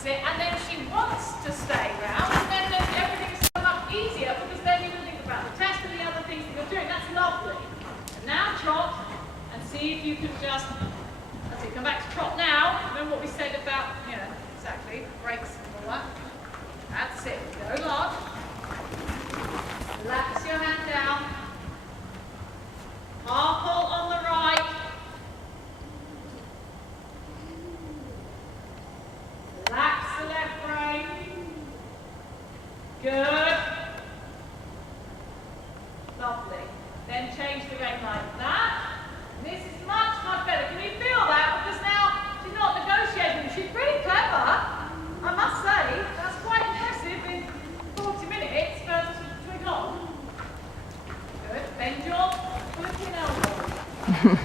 That's it. And then she wants to stay round, and then everything's so much easier because then you can think about the test and the other things that you're doing. That's lovely. And now trot and see if you can just, let's see, come back to trot now. Remember what we said about, exactly, brakes and all that. That's it. Go large. Relax your hand down. Half pull on the right. Relax the left rein. Good. Lovely. Then change the rein like that. And this is much, much better. Can you feel that? Because now she's not negotiating. She's pretty clever, I must say. That's quite impressive in 40 minutes for twig on. Good. Bend your flipping elbow.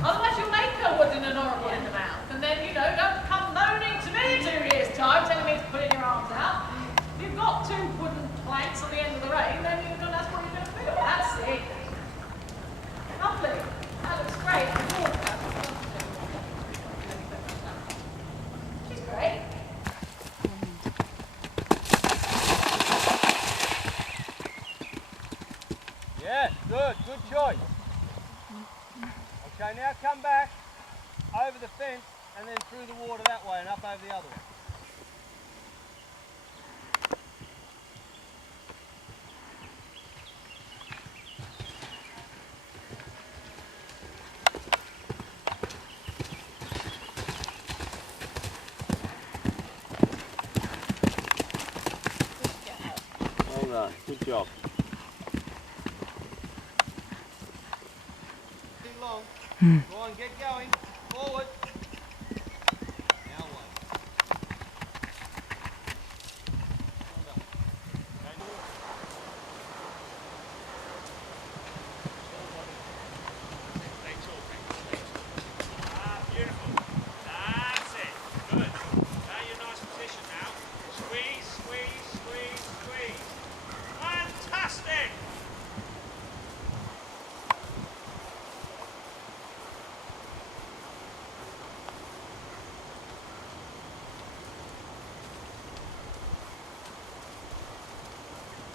Otherwise you'll make her wooden and horrible in the mouth. And then, don't come moaning to me in 2 years' time, telling me to put your arms out. If you've got 2 wooden planks on the end of the rein, then that's what you're going to feel. That's it. Lovely. That looks great. She's great. Yeah, good choice. Okay, now come back over the fence and then through the water that way and up over the other one. Well done, good job. Too long. Go on, get going. Forward. Now one. Beautiful. That's it. Good. Now you're in a nice position now. Squeeze, squeeze, squeeze, squeeze. Fantastic.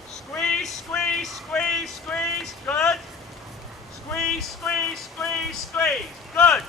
Squeeze, squeeze, squeeze, squeeze. Good. Squeeze, squeeze, squeeze, squeeze. Good.